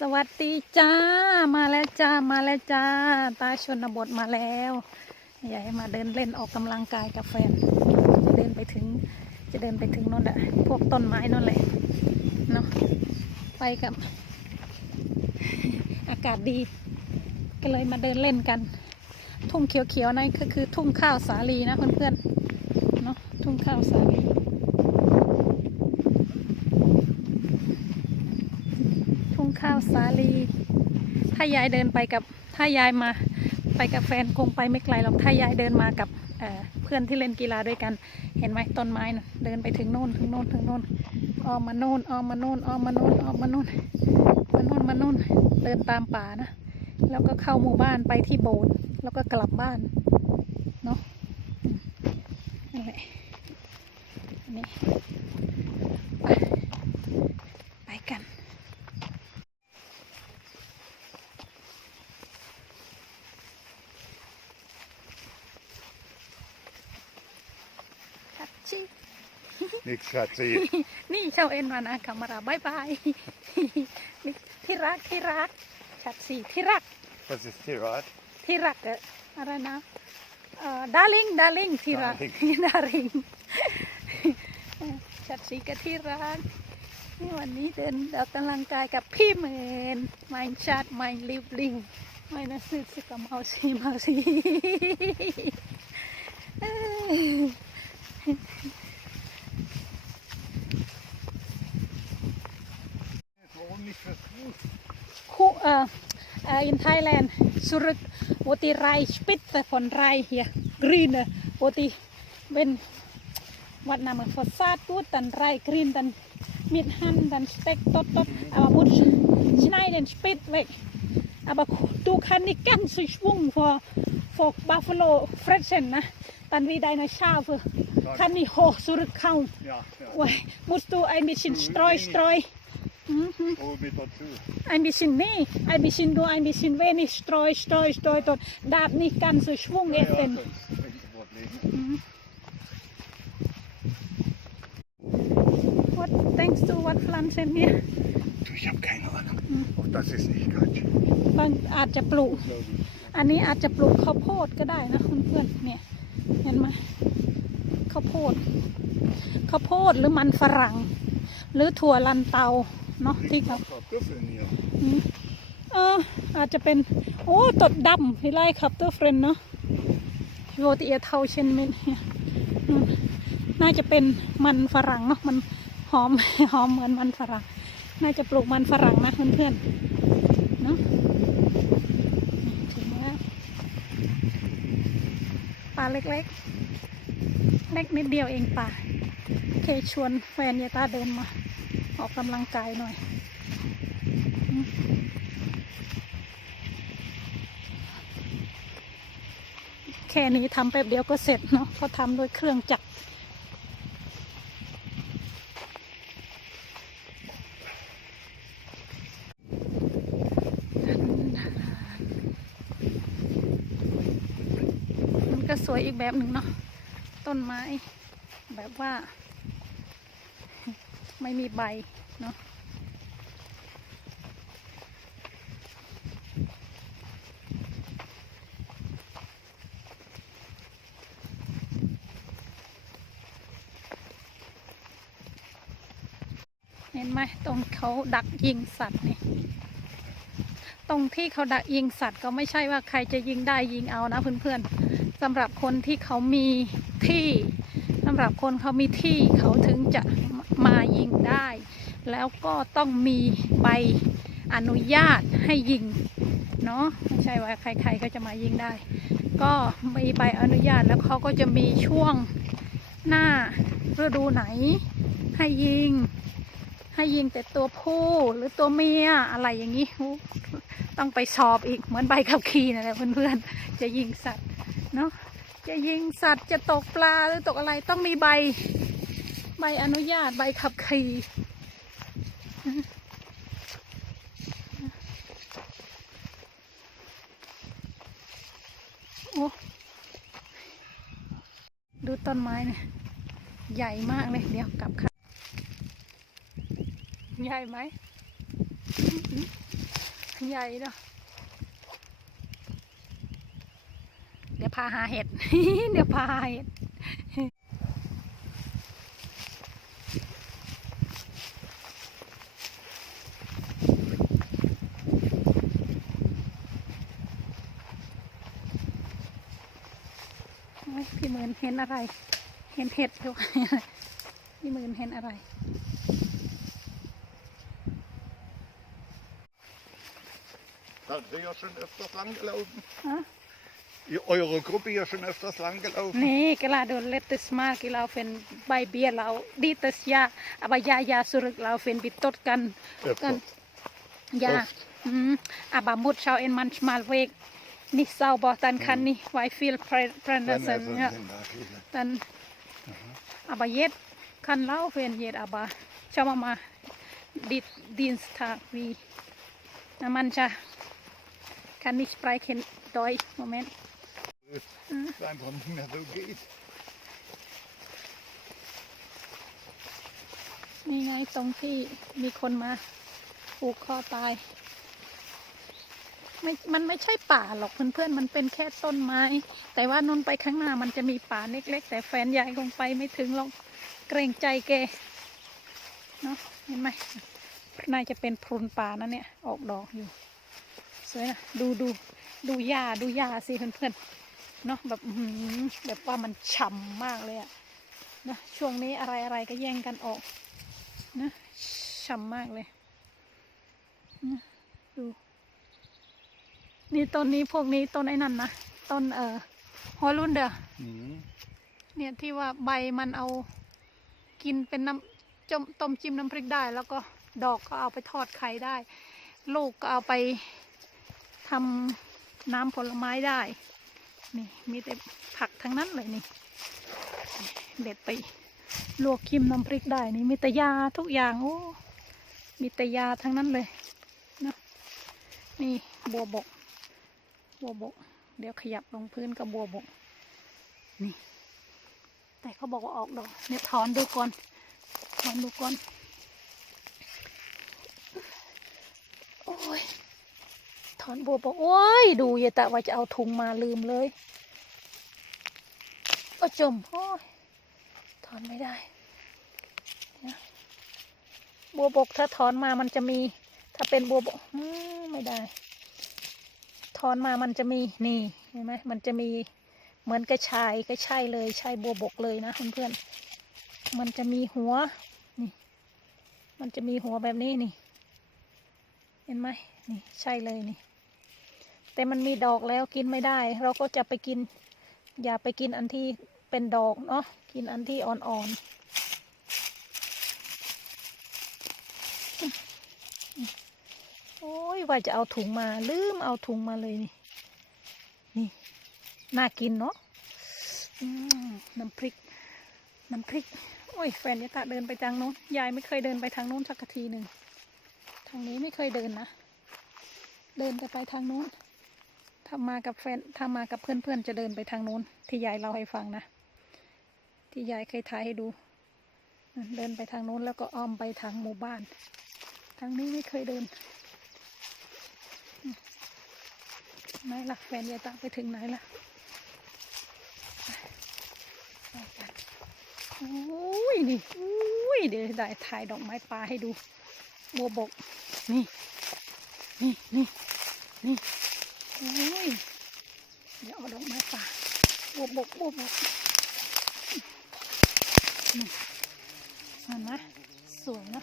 สวัสดีจ้า มาแล้วจ้า มาแล้วจ้า ตาชนบทมาแล้วอยากให้มาเดินเล่นออกกำลังกายกับแฟน จะเดินไปถึง จะเดินไปถึงโน่นแหละ พวกต้นไม้นั่นแหละ เนาะ ไปกับ อากาศดี ก็เลยมาเดินเล่นกัน ทุ่งเขียวๆนั่นก็คือทุ่งข้าวสาลีนะเพื่อนๆ เนาะ ทุ่งข้าวสาลี ทุ่ง ข้าวสาลี ถ้ายายเดินไปกับถ้ายายมาไปกับแฟนคงไปไม่ไกลหรอกถ้ายายเดินมากับเเพื่อนที่เล่นกีฬาด้วยกัน เห็นไหมต้นไม้นะเดินไปถึงโน่นถึงโน่นถึงโน่นอ้อมมาโน่นอ้อมมาโน่นอ้อมมาโน่นอ้อมมาโน่นมาโน่นมาโน่นเดินตามป่านะแล้วก็เข้าหมู่บ้านไปที่โบสถ์แล้วก็กลับบ้านเนาะอืมนั่นแหละอันนี้ไปไปกัน ชัดชิ Niks Schatzi. นี่เชาเอ็นมานะคามาราบายบายนี่ที่รักที่รักชัดสีที่รัก Was ist Tirat? ที่รักอะอะไรนะเอ่อดาริงดาริงที่รักดาริงชัดสีกับที่รักนี่วันนี้เดินออกกำลังกายกับพี่เมนไม่ชัดไม่ลิบลิงไม่นะสึกสึกกับเมาสีเมาสี เอ้ย Warum nicht fürs Fuß? คูเอ่อเอ่อ in Thailand zurück wo die Rei Spitze von Rei hier grüne wo die wenn was Name Fassad tut dann Rei grün dann mit Hand dann Steck dort dort aber muss schneiden spit weg aber du kannst nicht ganz so schwung vor vor Buffalo fressen ne dann wie deine Schafe kann nicht hoch zurückkommen Ja, ja. Ui, musst du ein bisschen streu streu mhm. Hol mit dazu. Ein bisschen nee, ein bisschen nur ein bisschen wenig Streu, Streu, Streu, dort darf nicht ganz so Schwung Ja, ja, essen. sonst bringt es Probleme. What denkst du, was pflanzen wir? Du, ich habe keine Ahnung. Auch das ist nicht Quatsch. บางอาจจะปลูก Glaube ich. อันนี้อาจจะปลูกข้าวโพดก็ได้นะคุณเพื่อนๆเนี่ย เห็นไหมข้าวโพด ข้าวโพดหรือมันฝรั่ง หรือถั่วลันเตา เนาะที่เขา habe Kartoffeln hier. อืมเอออาจจะเป็น โอ้ตดดำที่ไล่ครับตัวเฟรนเนาะโยติเอเทาเชนเมนเนี่ยน่าจะเป็นมันฝรั่งเนาะมันหอมหอมเหมือนมันฝรั่ง น่าจะปลูกมันฝรั่งนะเพื่อนๆเนาะถึงแล้วป่าเล็กๆเล็กนิดเดียวเองป่าโอเคชวนแฟนยาตาเดินมา ออกกำลังกายหน่อย แค่นี้ทำแป๊บเดียวก็เสร็จเนาะเขาทำโดยเครื่องจักรมันก็สวยอีกแบบหนึ่งเนาะต้นไม้แบบว่า ไม่มีใบเนาะเห็นไหมตรงเขาดักยิงสัตว์นี่ตรงที่เขาดักยิงสัตว์ก็ไม่ใช่ว่าใครจะยิงได้ยิงเอานะเพื่อนๆสำหรับคนที่เขามีที่สำหรับคนเขามีที่เขาถึงจะ มายิงได้ แล้วก็ต้องมีใบอนุญาตให้ยิงเนาะไม่ใช่ว่าใคร ๆก็จะมายิงได้ ก็มีใบอนุญาตแล้วเขาก็จะมีช่วงหน้าฤดูไหน ให้ยิง ให้ยิงแต่ตัวผู้หรือตัวเมียอะไรอย่างนี้ ต้องไปสอบอีกเหมือนใบขับขี่นั่นแหละเพื่อนๆจะยิงสัตว์เนาะจะยิงสัตว์จะตกปลาหรือตกอะไรต้องมีใบ ใบอนุญาตใบขับขี่โอ้ดูต้นไม้เนี่ยใหญ่มากเลยเดี๋ยวกลับค่ะใหญ่ไหมใหญ่เนาะเดี๋ยวพาหาเห็ด เดี๋ยวพาหาเห็ด โอ้ยพี่หมื่ นเห็นอะไร เห็นเห็ดอยู่พี่หมื่นเห็นอะไร Da sind wir ja schon öfters lang gelaufen. Hä? Ihr- Eure Gruppe ja schon öfters lang gelaufen. นี่กลาโดนเลตสมากิลาเฟนใบเบียเราดีตสยาอบายายาสุรึกเราเฟนบิตดกันกัน Öfters. ยา Oft. อืมอาบามุดชาวเอ็นมันชมาลเวกนี่เศร้าบอตันคันนี่ไวฟิลเพรเพรนเดอ Dann ร์สัน also เนี่ย sind da viele. ตันอาบาเย็ดคันเล่าเฟนเย็ดอาบาชาวมามาดิดดินสทาวีนามันจะคันนี้สไปร์เคนดอยโมเมนต์ Es einfach nicht mehr so geht. นี่ไงตรงที่มีคนมาผูกคอตาย ไม่มันไม่ใช่ป่าหรอกเพื่อนๆ มันเป็นแค่ต้นไม้ แต่ว่านนไปข้างหน้ามันจะมีป่าเล็กๆ แต่แฟนยายคงไปไม่ถึงหรอกเกรงใจแกเนาะเห็นไหมน่าจะเป็นพรุนป่านะเนี่ยออกดอกอยู่สวยนะดูดูดูหญ้าดูหญ้าสิเพื่อนๆเนาะแบบแบบว่ามันฉ่ำมากเลยอะนะช่วงนี้อะไรอะไรก็แย่งกันออกนะฉ่ำมากเลยนะดู นี่ต้นนี้พวกนี้ต้นไอ้นั่นนะต้นเอ่อฮอลลุนเดอร์ Mhm. เนี่ยที่ว่าใบมันเอากินเป็นน้ำจมต้มจิ้มน้ำพริกได้ แล้วก็ดอกก็เอาไปทอดไข่ได้ ลูกก็เอาไปทำน้ำผลไม้ได้ นี่มีแต่ผักทั้งนั้นเลยนี่ เด็ดไปลวกคิมน้ำพริกได้นี่มีแต่ยาทุกอย่างโอ้มีแต่ยาทั้งนั้นเลยนะนี่บัวบก บัวบก เดี๋ยวขยับลงพื้นกับบัวบก นี่ แต่เขาบอกว่าออกดอก เนี่ยถอนดูก่อน ถอนดูก่อน โอ้ย ถอนบัวบก โอ้ย ดูอย่าแต่ว่าจะเอาถุงมาลืมเลยโอ้จม โอ้ย ถอนไม่ได้บัวบกถ้าถอนมามันจะมี ถ้าเป็นบัวบกไม่ได้ ถอนมามันจะมีนี่เห็นไหมมันจะมีเหมือนกระชายก็ใช่เลยใช่บัวบกเลยนะเพื่อนๆมันจะมีหัวนี่ มันจะมีหัวแบบนี้นี่ เห็นไหมนี่ใช่เลยนี่ แต่มันมีดอกแล้วกินไม่ได้ เราก็จะไปกิน อย่าไปกินอันที่เป็นดอกเนาะกินอันที่อ่อนๆ โอ้ยว่าจะเอาถุงมาลืมเอาถุงมาเลยนี่นี่น่ากินเนาะน้ำพริก น้ำพริก โอ้ยแฟนยะตะเดินไปทางโน้น ยายไม่เคยเดินไปทางโน้นสักทีหนึ่ง ทางนี้ไม่เคยเดินนะ เดินแต่ไปทางโน้น ถ้ามากับแฟน ถ้ามากับเพื่อนๆจะเดินไปทางโน้น ที่ยายเล่าให้ฟังนะ ที่ยายเคยถ่ายให้ดู เดินไปทางโน้นแล้วก็อ้อมไปทางหมู่บ้าน ทางนี้ไม่เคยเดิน ไหนล่ะแฟนยายตาไปถึงไหนล่ะไปกันโอ้ยนี่อุ้ยเดี๋ยวได้ถ่ายดอกไม้ปลาให้ดู บัวบก นี่นี่นี่นี่โอ้ยเดี๋ยวเอาดอกไม้ป่าบัวบกบัวบกนี่เห็นไหมสวยนะ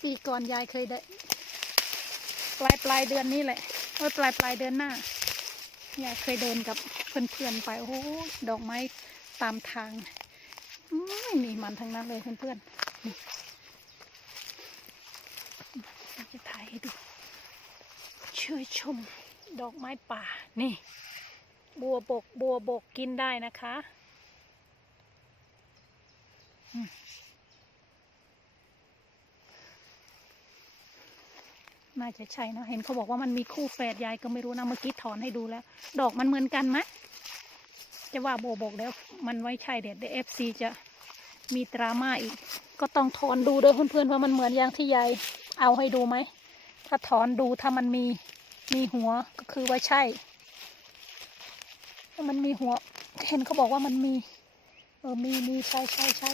ปีก่อนยายเคยได้ ปลายปลายเดือนนี้แหละโอ้ยปลายปลายเดือนหน้ายายเคยเดินกับเพื่อนๆไปโอ้โหดอกไม้ตามทางอื้อนี่มันทั้งนั้นเลยเพื่อนๆนี่จะถ่ายให้ดูช่วยชมดอกไม้ป่านี่ บัวบกบัวบกกินได้นะคะอืม น่าจะใช่นะ เห็นเขาบอกว่ามันมีคู่แฝดยายก็ไม่รู้นะ เมื่อกี้ถอนให้ดูแล้ว ดอกมันเหมือนกันไหมจะว่าโบัวบกแล้ว มันไว้ใช่เด็ดเดี๋ยวเอฟซีจะมีดราม่าอีก ก็ต้องถอนดูเด้อเพื่อนๆว่ามันเหมือนอย่างที่ยายเอาให้ดูไหม ถ้าถอนดูถ้ามันมีมีหัวก็คือว่าใช่ ถ้ามันมีหัว เห็นเขาบอกว่ามันมี เออ มีมีใช่ใช่ใช่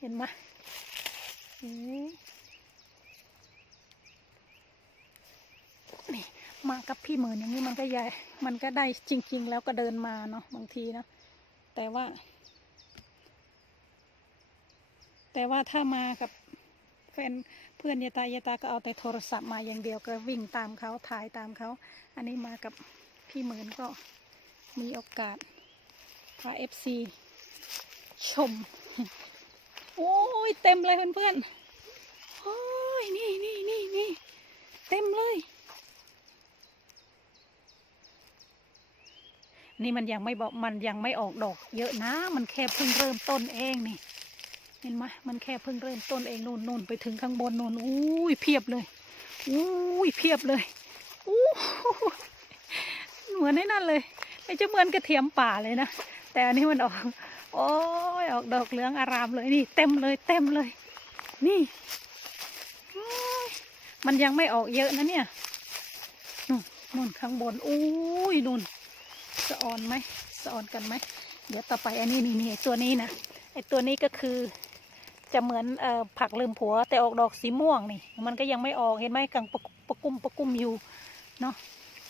เห็นไหม นี่มากับพี่หมื่นอย่างนี้มันก็ใหญ่ มันก็ได้จริง ๆ แล้วก็เดินมาเนาะบางทีนะแต่ว่า แต่ว่าถ้ามากับแฟนเพื่อนยาตายาตาก็เอาแต่โทรศัพท์มาอย่างเดียวก็วิ่งตามเขาถ่ายตามเขาอันนี้มากับพี่หมื่นก็มีโอกาสพาเอฟซีชม โอ้ยเต็มเลยเพื่อนๆโอ้ยนี่นี่นี่นี่เต็มเลย นี่มันยังไม่บอกมันยังไม่ออกดอก เยอะนะ มันแค่เพิ่งเริ่มต้นเองนี่ เห็นไหมมันแค่เพิ่งเริ่มต้นเองนู่นนู่นไปถึงข้างบนนู่นอุ้ยเพียบเลยอุ้ยเพียบเลยอู้หูเหมือนนั่นเลย ไม่จะเหมือนกระเทียมป่าเลยนะ แต่อันนี้มันออก โอ้ยออกดอกเหลืองอารามเลยนี่ เต็มเลยเต็มเลย นี่มันยังไม่ออกเยอะนะเนี่ยนู่นนู่นข้างบนอุ้ยนู่นสะออนไหมสะออนกันไหมเดี๋ยวต่อไปอันนี้นี่นี่ตัวนี้นะไอตัวนี้ก็คือจะเหมือนเอ่อผักลืมผัว แต่ออกดอกสีม่วงนี่ มันก็ยังไม่ออกเห็นไหมกังประกุมประกุมอยู่เนาะ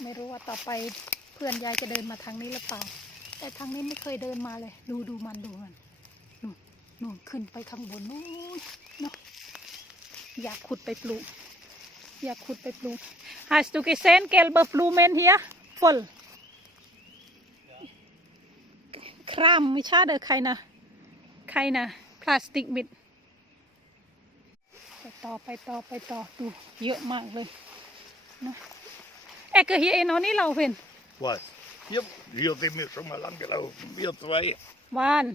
ไม่รู้ว่าต่อไปเพื่อนยายจะเดินมาทางนี้หรือเปล่า แต่ทางนี้ไม่เคยเดินมาเลย ดูดูมันดูมันนู่นนู่นขึ้นไปข้างบนนู่นเนาะอยากขุดไปปลูก อยากขุดไปปลูก Hast du gesehen gelbe Blumen hier voll Kram ไม่ช่เด้อใครนะใครนะพลาสติกมิดไปต่อไปต่อไปต่อดูเยอะมากเลยนะเอ็กเฮียเอ็นอนี่เราเป็น Was? Hier, hier sind wir schon mal lang gelaufen. Wir zwei. วาน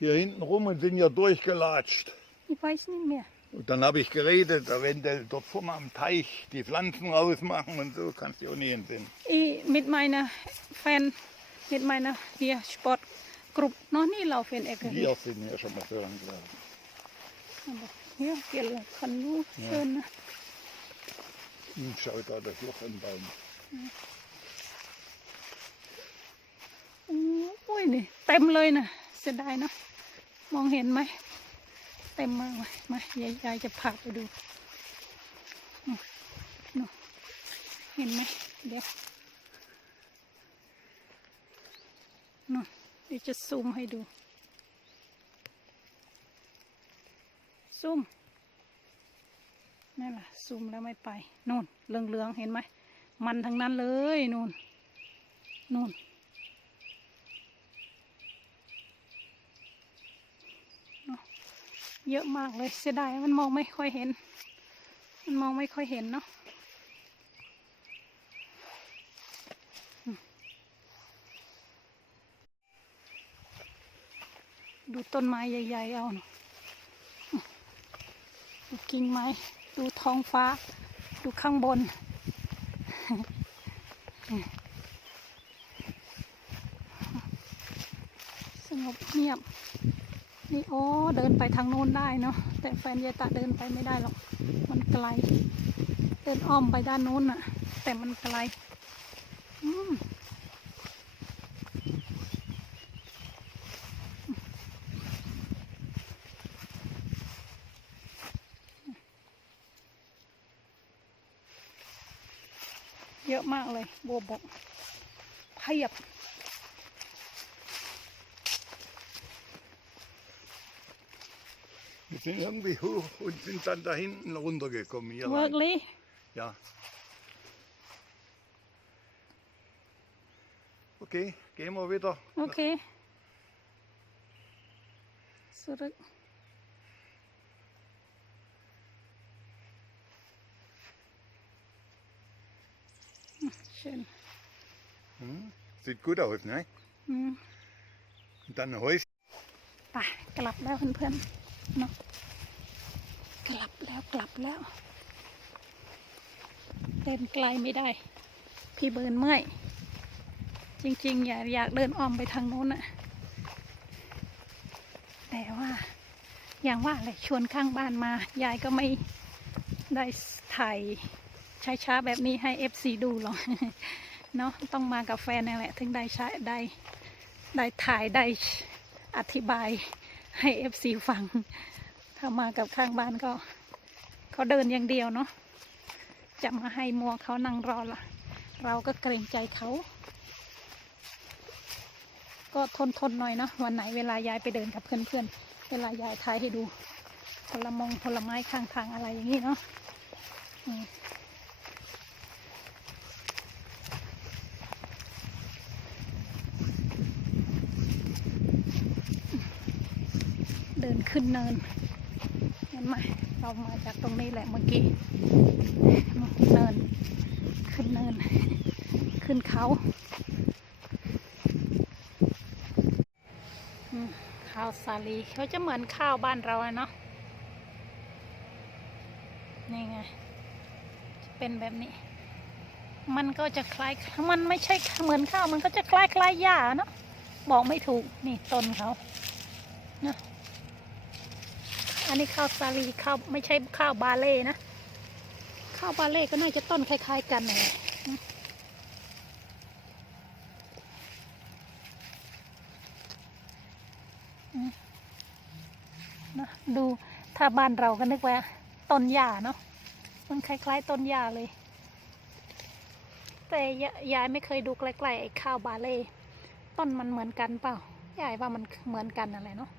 Hier hinten rum und sind ja durchgelatscht. อีไวส์นี่เมีย Und dann habe ich geredet, eventuell dort vorne am Teich die Pflanzen rausmachen und so, kannst du auch nie hinsehen. อีมิดไมนะแฟนมิดไมนะเฮียสปอร์ตกรุ๊ปเนาะนี่เราเป็นเอ็กเฮีย Wir sind ja schon mal so lang gelaufen. เฮียเกลคันลูเชิญนะ Und schau da das Loch im Baum. โอุ้ยนี่เต็มเลยนะเสียดายเนาะมองเห็นไหมเต็มมากเลยมายายยายจะพาไปดูนู่นเห็นไหมเดี๋ยวนู่นเดี๋ยวจะซูมให้ดู ซูมนั่นแหละซูมแล้วไม่ไปนู่นเหลืองๆเห็นไหมมันทั้งนั้นเลยนู่นนู่น เยอะมากเลยเสียดายมันมองไม่ค่อยเห็น มันมองไม่ค่อยเห็นเนาะดูต้นไม้ใหญ่ ๆ เอาเนาะดูกิ่งไม้ ดูท้องฟ้า ดูข้างบน สงบเงียบ นี่โอ้เดินไปทางโน้นได้เนาะแต่แฟนยายตาเดินไปไม่ได้หรอก มันไกล เดินอ้อมไปด้านโน้นน่ะแต่มันไกลอืมเยอะมากเลยบัวบกเพียบ sind irgendwie hoch und sind dann da hinten runtergekommen. Hier เวิร์ก rein. ลี Ja. Okay, gehen wir wieder. โอเคสรุปอืมเชิญ Hm, Sieht gut aus, ne? อืม Und dann ein Häuschen. ไปกลับแกลับแล้วกลับแล้ว เดินไกลไม่ได้ พี่เบิร์นเมื่อยจริงๆ อยากอยากเดินอ้อมไปทางโน้นน่ะแต่ว่าอย่างว่าเลยชวนข้างบ้านมา ยายก็ไม่ได้ถ่ายช้าๆ แบบนี้ให้เอฟซีดูหรอกเนาะต้องมากับแฟนนี่แหละ ถึงได้ใช้ได้ได้ถ่ายได้อธิบายให้เอฟซีฟัง ถ้ามากับข้างบ้านก็เขาเดินอย่างเดียวเนาะจะมาให้มัวเขานั่งรอละเราก็เกรงใจเขา ก็ทนทนหน่อยเนาะวันไหนเวลายายไปเดินกับเพื่อนๆ เวลายายถ่ายให้ดูผลมงผลไม้ข้างทางอะไรอย่างนี้เนาะเดินขึ้นเนิน เห็นไหมเรามาจากตรงนี้แหละเมื่อกี้เนิน ขึ้นเนิน ขึ้นเขาข้าวสาลีเขาจะเหมือนข้าวบ้านเราเนาะนี่ไงจะเป็นแบบนี้ มันก็จะคล้ายมันไม่ใช่เหมือนข้าวมันก็จะคล้ายคล้ายหญ้าเนาะบอกไม่ถูกนี่ต้นเขาเนาะ อันนี้ข้าวสาลีข้าวไม่ใช่ข้าวบาเล่นะ ข้าวบาเล่ก็น่าจะต้นคล้าย ๆ กันแหละนะดูถ้าบ้านเราก็นึกว่าต้นหญ้าเนาะมันคล้าย ๆ ต้นหญ้าเลย แต่ยยายไม่เคยดูใกล้ๆไอ้ข้าวบาเล่ต้นมันเหมือนกันเปล่ายายว่ามันเหมือนกันอะไรเนาะ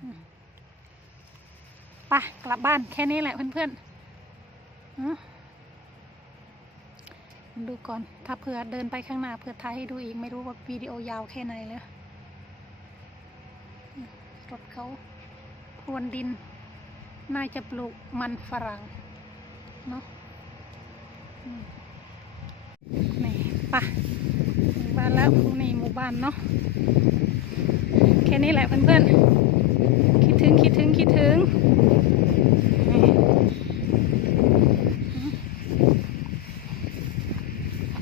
อืม ไปกลับบ้านแค่นี้แหละเพื่อนๆอืมดูก่อน ถ้าเผื่อเดินไปข้างหน้าเผื่อถ่ายให้ดูอีกไม่รู้ว่าวิดีโอยาวแค่ไหนเลยรถเขาพรวนดิน น่าจะปลูกมันฝรั่งเนาะนี่ปะบ้านแล้วนี่หมู่บ้านเนาะ แค่นี้แหละเพื่อนๆ ถึงคิดถึงคิดถึง